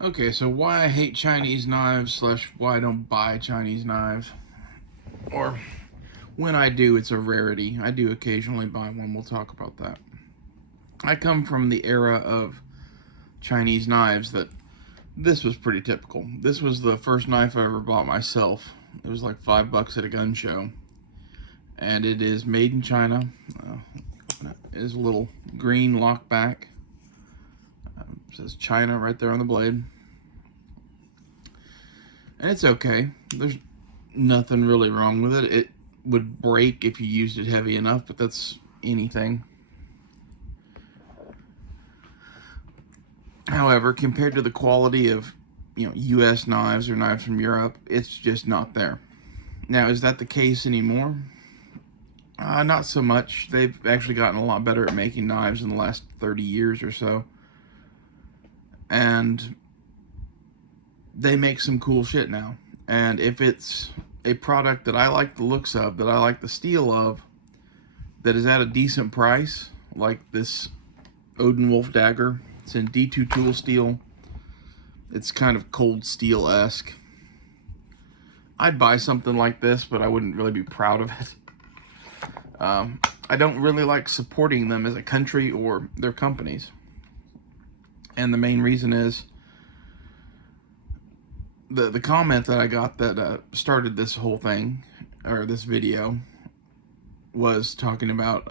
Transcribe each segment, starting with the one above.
Okay, so why I hate Chinese knives slash why I don't buy Chinese knives. Or when I do, it's a rarity. I do occasionally buy one. We'll talk about that. I come from the era of Chinese knives that this was pretty typical. This was the first knife I ever bought myself. It was like $5 at a gun show. And it is made in China. It is a little green lockback. It says China right there on the blade. And it's okay. There's nothing really wrong with it. It would break if you used it heavy enough, but that's anything. However, compared to the quality of, US knives or knives from Europe, it's just not there. Now, is that the case anymore? Not so much. They've actually gotten a lot better at making knives in the last 30 years or so. And they make some cool shit now. And if it's a product that I like the looks of, that I like the steel of, that is at a decent price, like this Odin Wolf dagger, it's in D2 tool steel. It's kind of cold steel-esque. I'd buy something like this, but I wouldn't really be proud of it. I don't really like supporting them as a country or their companies. And the main reason is the comment that I got that started this whole thing, or this video, was talking about,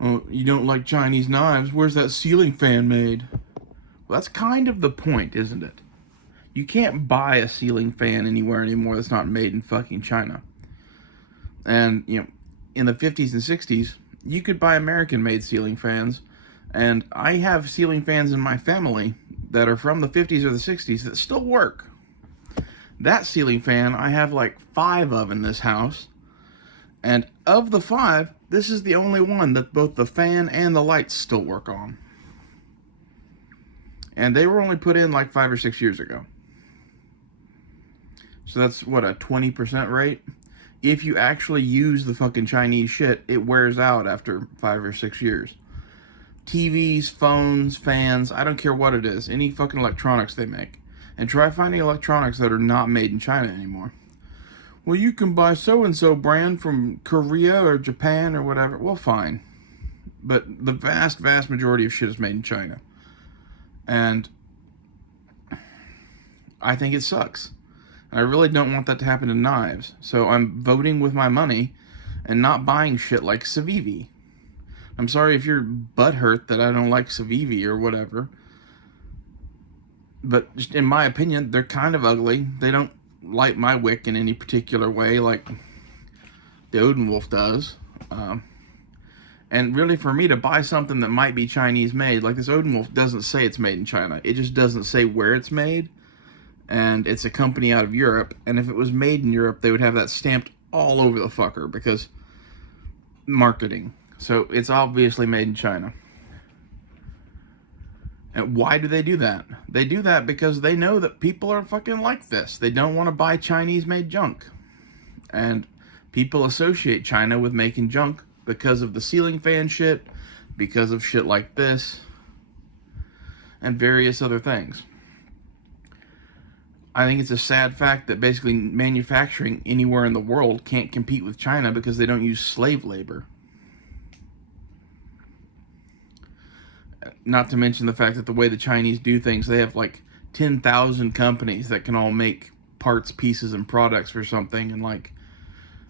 oh, you don't like Chinese knives, where's that ceiling fan made? Well, that's kind of the point, isn't it? You can't buy a ceiling fan anywhere anymore that's not made in fucking China. And, in the 50s and 60s, you could buy American-made ceiling fans, and I have ceiling fans in my family that are from the 50s or the 60s that still work. That ceiling fan, I have like 5 of in this house, and of the 5, this is the only one that both the fan and the lights still work on. And they were only put in like 5 or 6 years ago. So that's, what, a 20% rate? If you actually use the fucking Chinese shit, it wears out after 5 or 6 years. TVs, phones, fans, I don't care what it is, any fucking electronics they make. And try finding electronics that are not made in China anymore. Well, you can buy so-and-so brand from Korea or Japan or whatever. Well, fine. But the vast, vast majority of shit is made in China. And I think it sucks. And I really don't want that to happen to knives. So I'm voting with my money and not buying shit like Civ. I'm sorry if you're butthurt that I don't like Civ or whatever. But just in my opinion, they're kind of ugly. They don't light my wick in any particular way like the Odin Wolf does. And really, for me to buy something that might be Chinese made, like this Odin Wolf doesn't say it's made in China. It just doesn't say where it's made. And it's a company out of Europe. And if it was made in Europe, they would have that stamped all over the fucker because marketing. So it's obviously made in China. And why do they do that? They do that because they know that people are fucking like this. They don't want to buy Chinese-made junk. And people associate China with making junk because of the ceiling fan shit, because of shit like this, and various other things. I think it's a sad fact that basically manufacturing anywhere in the world can't compete with China because they don't use slave labor. Not to mention the fact that the way the Chinese do things, they have like 10,000 companies that can all make parts, pieces, and products for something, and like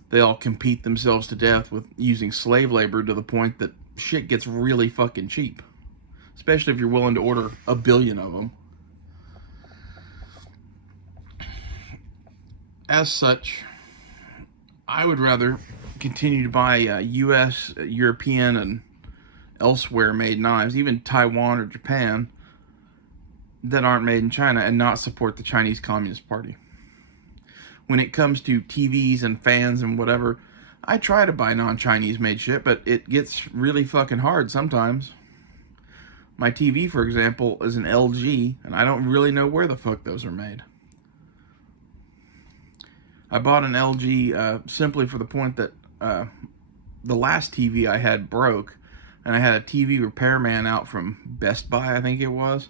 they all compete themselves to death with using slave labor to the point that shit gets really fucking cheap. Especially if you're willing to order 1 billion of them. As such, I would rather continue to buy US, European, and elsewhere made knives, even Taiwan or Japan, that aren't made in China, and not support the Chinese Communist Party. When it comes to TVs and fans and whatever, I try to buy non-Chinese made shit, but it gets really fucking hard sometimes. My TV, for example, is an LG, and I don't really know where the fuck those are made. I bought an LG simply for the point that the last TV I had broke, and I had a TV repairman out from Best Buy, I think it was.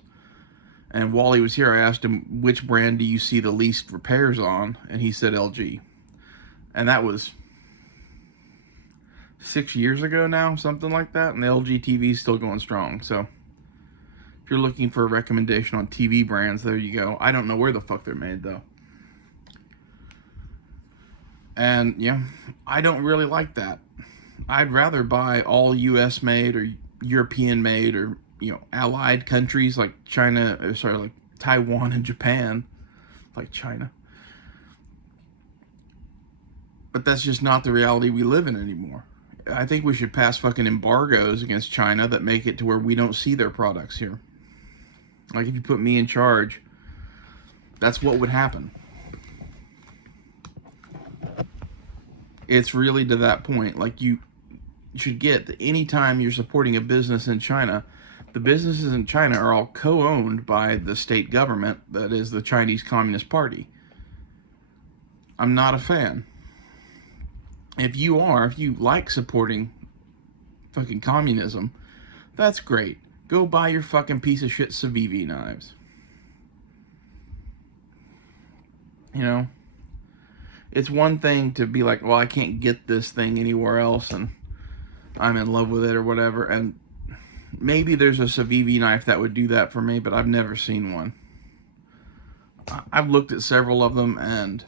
And while he was here, I asked him, which brand do you see the least repairs on? And he said LG. And that was 6 years ago now, something like that. And the LG TV is still going strong. So if you're looking for a recommendation on TV brands, there you go. I don't know where the fuck they're made, though. And, yeah, I don't really like that. I'd rather buy all US made or European made or, allied countries like like Taiwan and Japan. Like China. But that's just not the reality we live in anymore. I think we should pass fucking embargoes against China that make it to where we don't see their products here. Like, if you put me in charge, that's what would happen. It's really to that point. Like, you should get that anytime you're supporting a business in China, the businesses in China are all co-owned by the state government, that is the Chinese Communist Party. I'm not a fan. If you like supporting fucking communism, that's great. Go buy your fucking piece of shit Civ Knives. It's one thing to be like, well, I can't get this thing anywhere else and I'm in love with it or whatever, and maybe there's a Civ knife that would do that for me, but I've never seen one. I've looked at several of them, and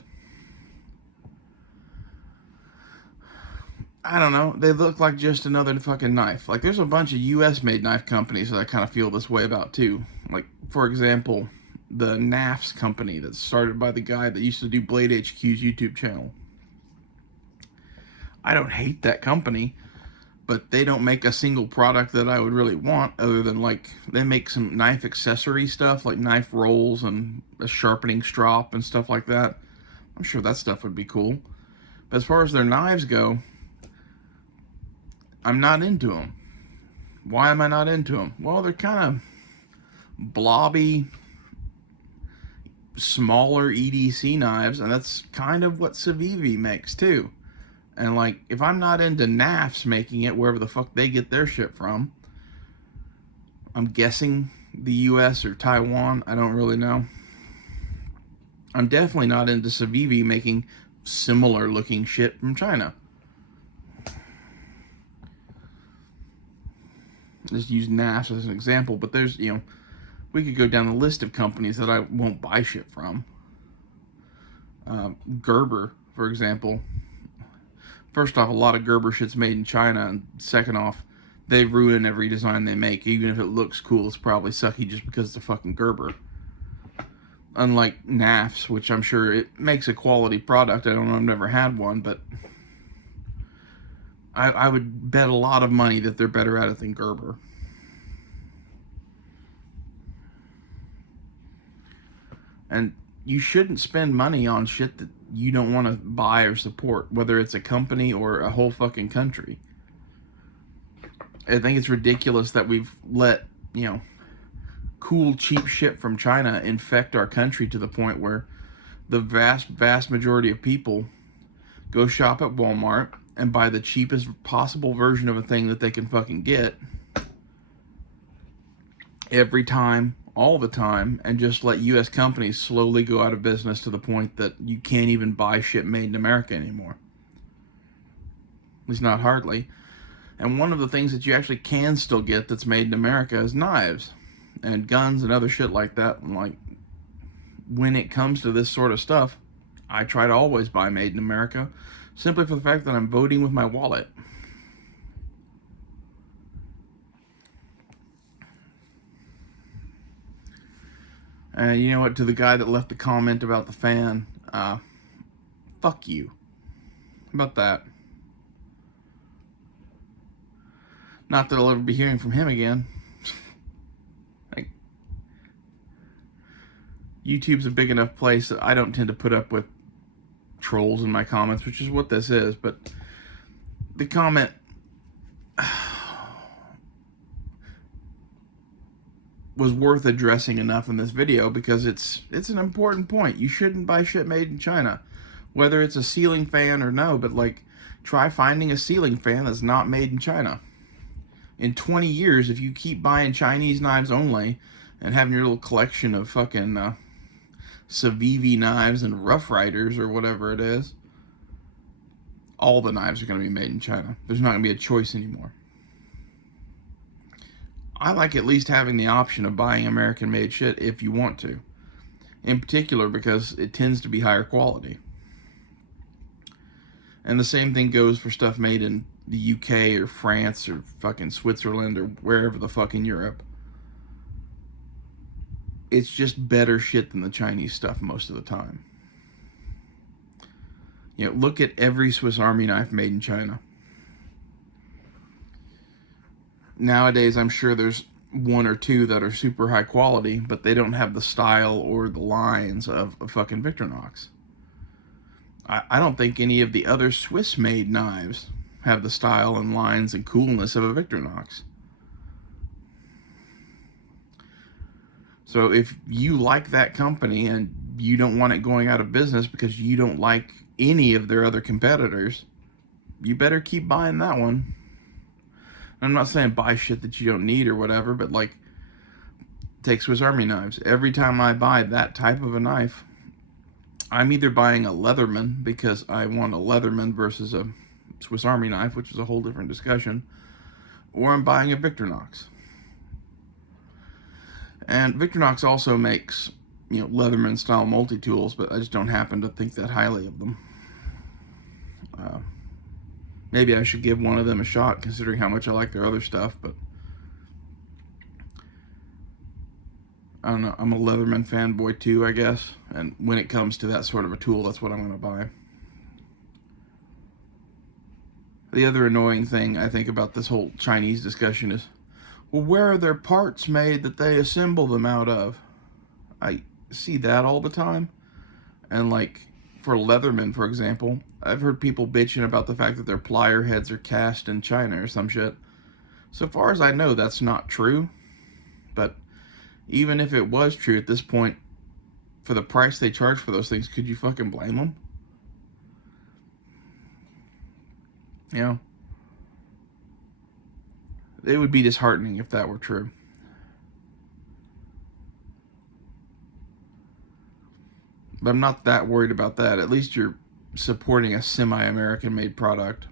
I don't know, they look like just another fucking knife. Like, there's a bunch of US-made knife companies that I kind of feel this way about, too. Like, for example, the Knives company that's started by the guy that used to do Blade HQ's YouTube channel. I don't hate that company, but they don't make a single product that I would really want, other than, like, they make some knife accessory stuff, like knife rolls and a sharpening strop and stuff like that. I'm sure that stuff would be cool. But as far as their knives go, I'm not into them. Why am I not into them? Well, they're kind of blobby, smaller EDC knives, and that's kind of what Civ makes, too. And, like, if I'm not into Knives making it, wherever the fuck they get their shit from, I'm guessing the US or Taiwan, I don't really know. I'm definitely not into Civ making similar looking shit from China. Just use Knives as an example, but there's, we could go down the list of companies that I won't buy shit from. Gerber, for example. First off, a lot of Gerber shit's made in China, and second off, they ruin every design they make. Even if it looks cool, it's probably sucky just because it's a fucking Gerber. Unlike Knives, which I'm sure it makes a quality product. I don't know, I've never had one, but I would bet a lot of money that they're better at it than Gerber. And you shouldn't spend money on shit that you don't want to buy or support, whether it's a company or a whole fucking country. I think it's ridiculous that we've let, cool, cheap shit from China infect our country to the point where the vast, vast majority of people go shop at Walmart and buy the cheapest possible version of a thing that they can fucking get every time, all the time, and just let US companies slowly go out of business to the point that you can't even buy shit made in America anymore. At least not hardly. And one of the things that you actually can still get that's made in America is knives and guns and other shit like that. And, like, when it comes to this sort of stuff, I try to always buy made in America, simply for the fact that I'm voting with my wallet. And you know what, to the guy that left the comment about the fan, fuck you. How about that? Not that I'll ever be hearing from him again. Like, YouTube's a big enough place that I don't tend to put up with trolls in my comments, which is what this is, but the comment was worth addressing enough in this video because it's an important point. You shouldn't buy shit made in China, whether it's a ceiling fan or no, but, like, try finding a ceiling fan that's not made in China. In 20 years, if you keep buying Chinese knives only and having your little collection of fucking Civ knives and Rough Riders or whatever it is, all the knives are going to be made in China. There's not going to be a choice anymore. I like at least having the option of buying American-made shit if you want to. In particular because it tends to be higher quality. And the same thing goes for stuff made in the UK or France or fucking Switzerland or wherever the fuck in Europe. It's just better shit than the Chinese stuff most of the time. You know, look at every Swiss Army knife made in China. Nowadays, I'm sure there's one or two that are super high quality, but they don't have the style or the lines of a fucking Victorinox. I don't think any of the other Swiss-made knives have the style and lines and coolness of a Victorinox. So if you like that company and you don't want it going out of business because you don't like any of their other competitors, you better keep buying that one. I'm not saying buy shit that you don't need or whatever, but like, take Swiss Army knives. Every time I buy that type of a knife, I'm either buying a Leatherman because I want a Leatherman versus a Swiss Army knife, which is a whole different discussion, or I'm buying a Victorinox. And Victorinox also makes, you know, Leatherman style multi-tools, but I just don't happen to think that highly of them. Maybe I should give one of them a shot, considering how much I like their other stuff, but I don't know. I'm a Leatherman fanboy too, I guess. And when it comes to that sort of a tool, that's what I'm going to buy. The other annoying thing I think about this whole Chinese discussion is, well, where are their parts made that they assemble them out of? I see that all the time. And like, for Leatherman, for example, I've heard people bitching about the fact that their plier heads are cast in China or some shit. So far as I know, that's not true. But even if it was true at this point, for the price they charge for those things, could you fucking blame them? You know? It would be disheartening if that were true. But I'm not that worried about that. At least you're supporting a semi-American made product.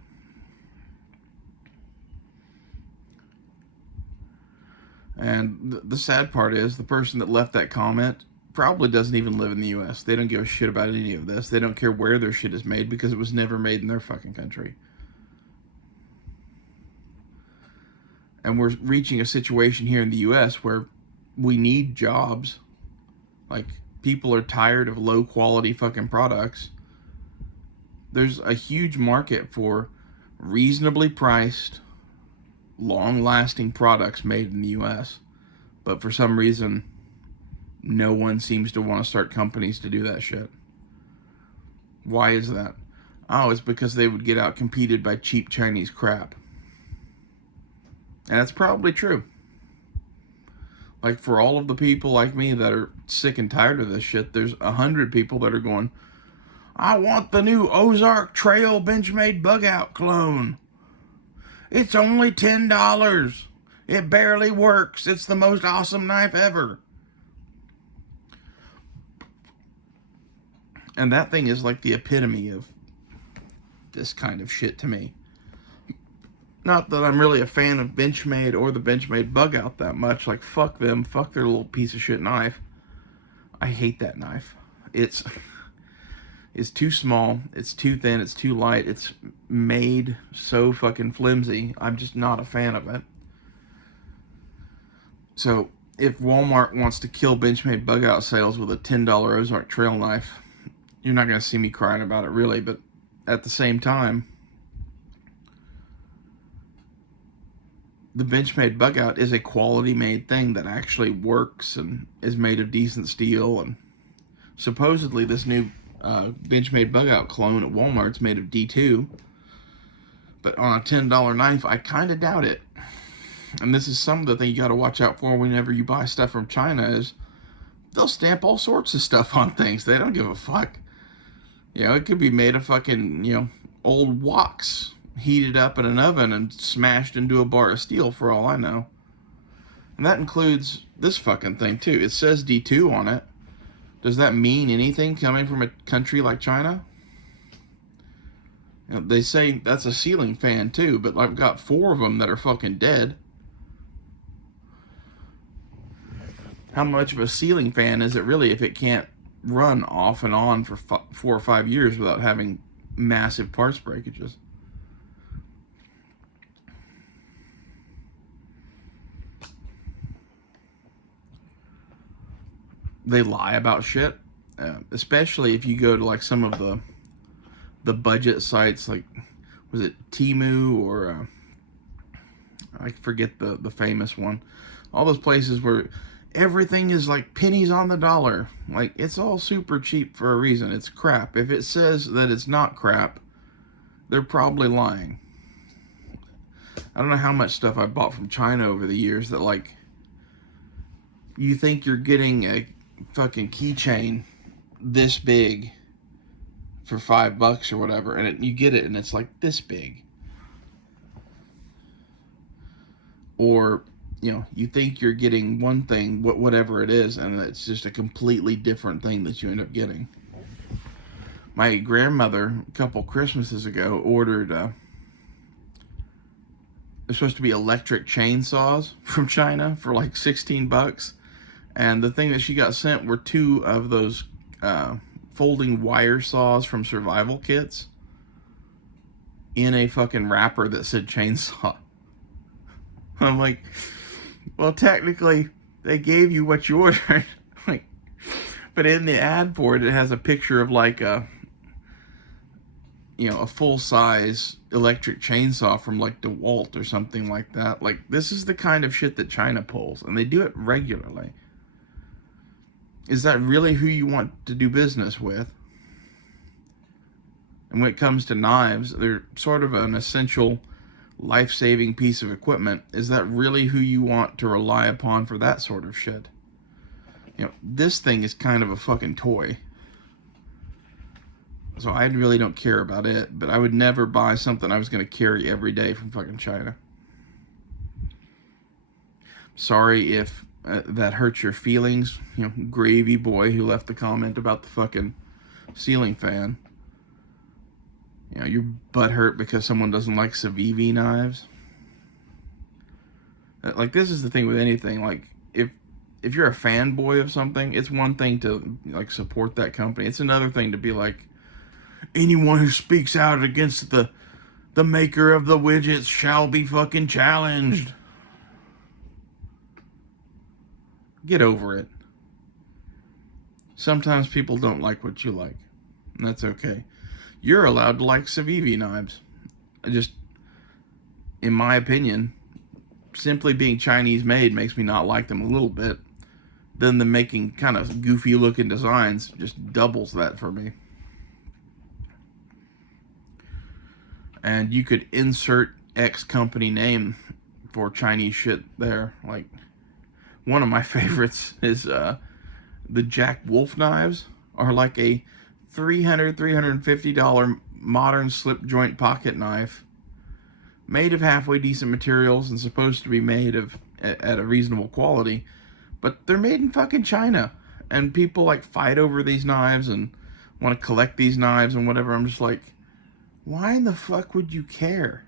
And the sad part is, the person that left that comment probably doesn't even live in the US. They don't give a shit about any of this. They don't care where their shit is made because it was never made in their fucking country. And we're reaching a situation here in the US where we need jobs. Like, people are tired of low quality fucking products. There's a huge market for reasonably priced, long-lasting products made in the US. But for some reason, no one seems to want to start companies to do that shit. Why is that? Oh, it's because they would get out competed by cheap Chinese crap. And that's probably true. Like, for all of the people like me that are sick and tired of this shit, there's 100 people that are going, I want the new Ozark Trail Benchmade bugout clone. It's only $10. It barely works. It's the most awesome knife ever. And that thing is like the epitome of this kind of shit to me. Not that I'm really a fan of Benchmade or the Benchmade bugout that much. Like, fuck them. Fuck their little piece of shit knife. I hate that knife. It's too small. It's too thin. It's too light. It's made so fucking flimsy. I'm just not a fan of it. So, if Walmart wants to kill Benchmade bugout sales with a $10 Ozark Trail knife, you're not going to see me crying about it, really. But at the same time, the Benchmade bugout is a quality-made thing that actually works and is made of decent steel. And supposedly this new Benchmade bugout clone at Walmart's made of D2. But on a $10 knife, I kind of doubt it. And this is some of the thing you got to watch out for whenever you buy stuff from China is they'll stamp all sorts of stuff on things. They don't give a fuck. You know, it could be made of fucking, you know, old wax heated up in an oven and smashed into a bar of steel for all I know. And that includes this fucking thing too. It says D2 on it. Does that mean anything coming from a country like China? You know, they say that's a ceiling fan too, but I've got 4 of them that are fucking dead. How much of a ceiling fan is it really if it can't run off and on for 4 or 5 years without having massive parts breakages? They lie about shit, especially if you go to like some of the budget sites, like was it Temu or I forget the famous one. All those places where everything is like pennies on the dollar. Like, it's all super cheap for a reason. It's crap. If it says that it's not crap, they're probably lying. I don't know how much stuff I bought from China over the years that, like, you think you're getting a fucking keychain this big for $5 or whatever, and you get it and it's like this big. Or, you know, you think you're getting one thing, whatever it is, and it's just a completely different thing that you end up getting. My grandmother, a couple Christmases ago, ordered, they're supposed to be electric chainsaws from China for like $16. And the thing that she got sent were 2 of those folding wire saws from survival kits in a fucking wrapper that said chainsaw. I'm like, well, technically, they gave you what you ordered. Like, but in the ad for it, it has a picture of like a, you know, a full-size electric chainsaw from like DeWalt or something like that. Like, this is the kind of shit that China pulls, and they do it regularly. Is that really who you want to do business with? And when it comes to knives, they're sort of an essential life-saving piece of equipment. Is that really who you want to rely upon for that sort of shit? You know, this thing is kind of a fucking toy. So I really don't care about it, but I would never buy something I was going to carry every day from fucking China. Sorry if that hurts your feelings, you know, Gravy Boy who left the comment about the fucking ceiling fan. You know, your butt hurt because someone doesn't like Civ knives. Like, this is the thing with anything. Like, if you're a fanboy of something, it's one thing to like support that company. It's another thing to be like, anyone who speaks out against the maker of the widgets shall be fucking challenged. Get over it. Sometimes people don't like what you like, and that's okay. You're allowed to like Civ knives. In my opinion, simply being Chinese made makes me not like them a little bit. Then them making kind of goofy looking designs just doubles that for me. And you could insert X company name for Chinese shit there. Like, one of my favorites is the Jack Wolf knives are like a $350 modern slip joint pocket knife made of halfway decent materials and supposed to be made at a reasonable quality, but they're made in fucking China, and people like fight over these knives and want to collect these knives and whatever. I'm just like, why in the fuck would you care?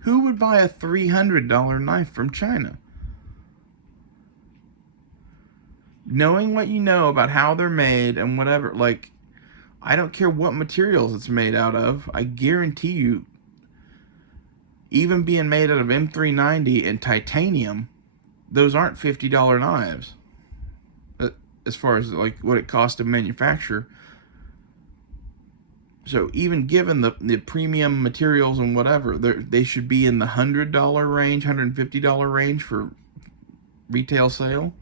Who would buy a $300 knife from China? Knowing what you know about how they're made and whatever, like, I don't care what materials it's made out of. I guarantee you, even being made out of M390 and titanium, those aren't $50 knives. As far as like what it costs to manufacture. So even given the premium materials and whatever, they should be in the $100 range, $150 range for retail sale.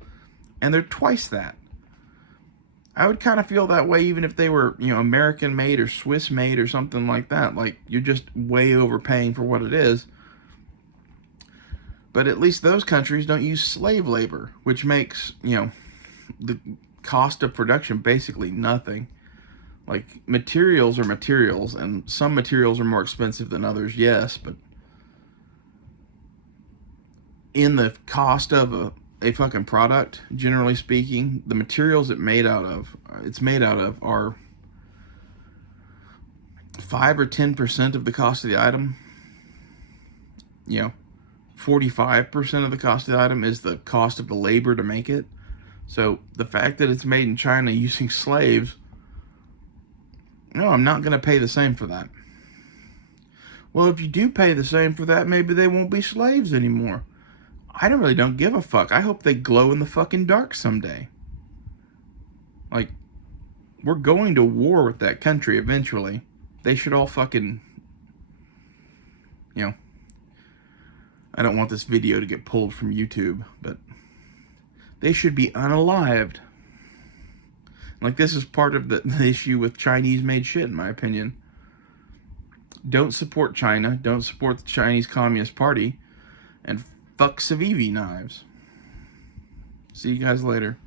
And they're twice that. I would kind of feel that way even if they were, you know, American made or Swiss made or something like that. Like, you're just way overpaying for what it is. But at least those countries don't use slave labor, which makes, you know, the cost of production basically nothing. Like, materials are materials, and some materials are more expensive than others, yes, but in the cost of a fucking product, generally speaking, the materials it's made out of are 5 or 10% of the cost of the item. 45% of the cost of the item is the cost of the labor to make it. So the fact that it's made in China using slaves, no, I'm not going to pay the same for that. Well, if you do pay the same for that, maybe they won't be slaves anymore. I really don't give a fuck. I hope they glow in the fucking dark someday. Like, we're going to war with that country eventually. They should all fucking, I don't want this video to get pulled from YouTube, but they should be unalived. Like, this is part of the issue with Chinese-made shit, in my opinion. Don't support China. Don't support the Chinese Communist Party. And fuck Civ Knives. See you guys later.